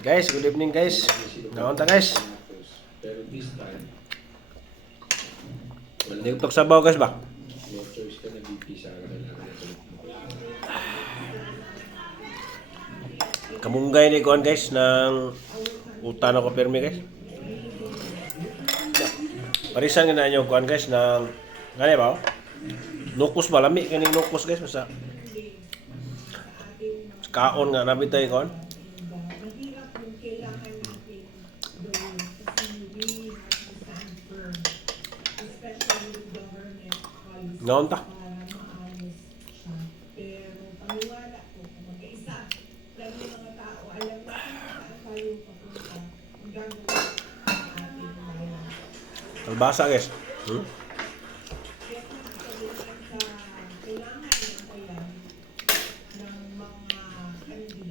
Guys, good evening guys. Naon ta guys? Pero this time, wala Nagtok sabaw guys ba? no choice ka na BP sa kailangan na tuloy mo. Kamunggay ni kuan guys ng utan ako permi guys. Parisan nga na inyo kuan guys ng gani ba? Nukos ba lami kani nukos guys basta. Kaon nga nabitay kuan. Naon ta? Albasa guys.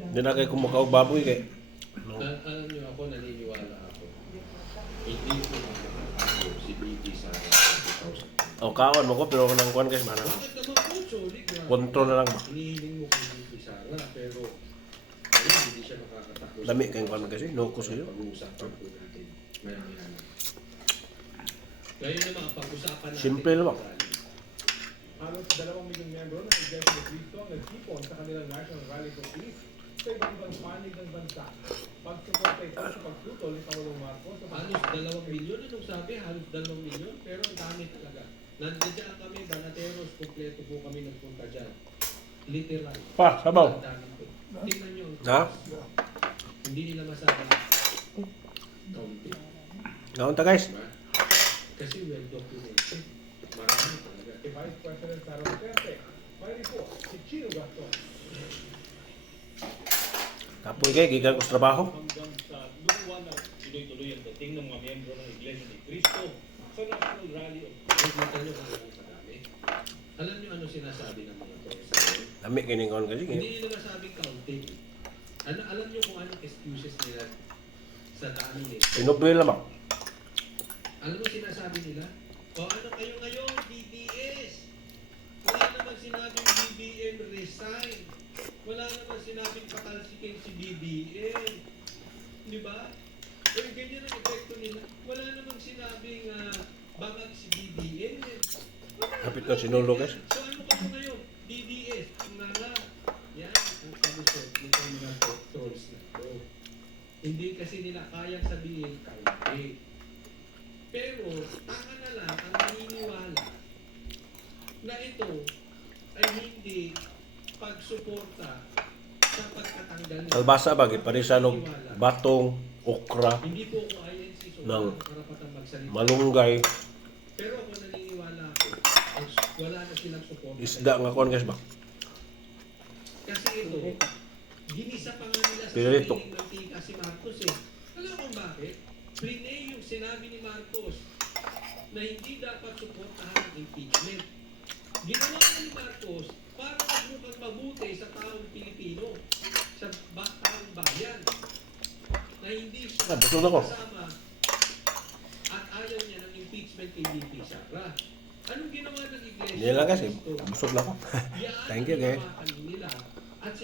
Hindi na kayo kumakaw baboy kay. No. Alam niyo ako, naniniwala ako. Hindi ko makakatago si BP sa 2000. O kaon mo ko pero nang kuan guys mana. Bakit naman po, sorry, grabe. Kontrol na lang ba? Hinihiling mo kay BP Sara, pero ayun, hindi siya makakatakbo. Lami kayong kuan kasi nukos yun. Pag-uusapan po natin. Maya-maya na. Ngayon naman, pag-usapan natin. Simple lang. Halos 2 milyong miyembro ng Iglesia ni Cristo ang nagtipon sa kanilang National Rally for Peace sa iba't ibang panig ng bansa. Pagsuporta ito sa pagtutol ni Pangulong Marcos sa Halos 2 milyon, anong sabi? Halos 2 milyon, pero ang dami talaga. Nandiyan kami, Banateros, kompleto po kami nagpunta dyan. Literal. Pa, sabaw. Ang dami po. Tingnan nyo. Ha? Hindi nila masabi. Kaunti. Naon ta guys? Diba? Kasi well documented. Marami talaga. Vice President Sara Duterte. May report si Chino Gaston. Kapoy kay gikan ko sa trabaho. Hanggang sa luwa na tuloy-tuloy ang dating ng mga miyembro ng Iglesia ni Cristo sa National Rally of Nakikita nyo kung ano kadami. Alam nyo ano sinasabi ng mga to? Lami kini kuan kasi. Hindi nila masabing counting. Ano, alam nyo kung anong excuses nila sa dami nito? Pinupil na ba? Alam mo sinasabi nila? O ano kayo ngayon, DDS? Wala naman sinabing BBM resign. Wala naman sinabing patalsikin si BBM. Di ba? Eh, ganyan ang epekto nila. Wala naman sinabing bangag si BBM. Kapit ka sinulo guys. So ano ka mo ngayon? DDS, ang nara. Yan, ang kalusot nito mga trolls na to. Hindi kasi nila kayang sabihin kaunti. Pero, tanga na lang ang naniniwala na ito ay hindi pagsuporta sa pagkatanggal ng Albasa ba gid parisanog batong, okra, Hindi po ako INC, so ng walang karapatang magsalita. malunggay, Pero ako naniniwala ako, wala na silang suporta. isda nga kuan guys ba? Kasi ito, ginisa pa nga nila sa Pirito. sariling mantika si Marcos eh. Alam mo kung bakit? Prinay yung sinabi ni Marcos na hindi dapat suportahan ang impeachment. Ginawa ni Marcos para magmukhang mabuti sa taong Pilipino, sa taong bayan, na hindi siya Busog ako. kasama at ayaw niya ng impeachment kay VP Sara. Anong ginawa ng Iglesia? Hindi lang kasi busog na ako. Yan Thank you ang guys. ginawa nila at sila